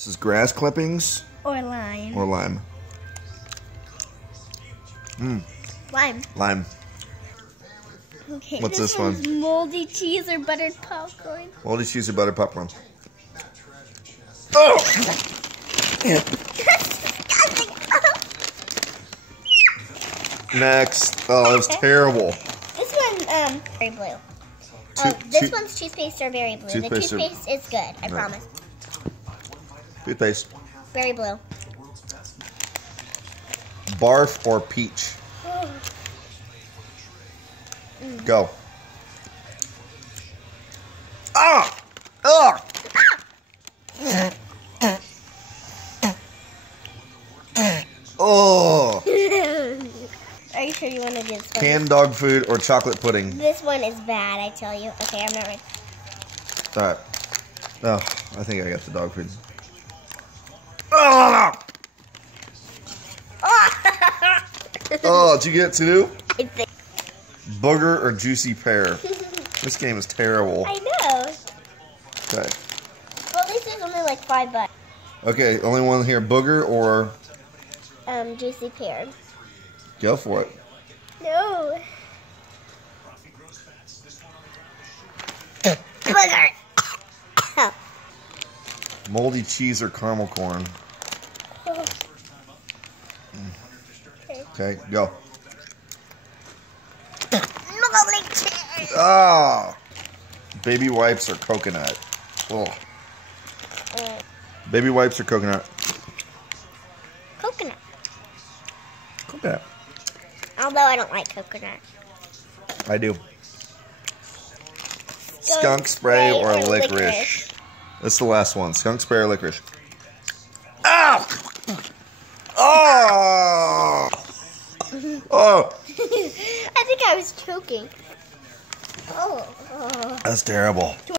This is grass clippings. Or lime. Or lime. Lime. Lime. Okay. What's this one? Moldy cheese or buttered popcorn. Moldy cheese or buttered popcorn. Oh! Next. Oh, that was terrible. This one, very blue. This one's toothpaste or very blue. Toothpaste the toothpaste is good, I promise. Toothpaste. Very blue. Barf or peach? Go. Ah! Ah! Oh! Are you sure you want to do this one? Canned dog food or chocolate pudding? This one is bad, I tell you. Okay, I'm not ready. Alright. Oh, I think I got the dog food. Oh! Oh, did you get two? Booger or juicy pear? This game is terrible. I know. Okay. Well, this is only like $5. Okay, only one here. Booger or... juicy pear. Go for it. No. Booger. Moldy cheese or caramel corn? Okay, go. Moldy cheese. Ah! Baby wipes or coconut? Oh. Baby wipes or coconut? Coconut. Coconut. Although I don't like coconut. I do. Skunk spray or licorice? This is the last one. Skunk spray or licorice? Ow! Oh! Oh! I think I was choking. Oh. That's terrible.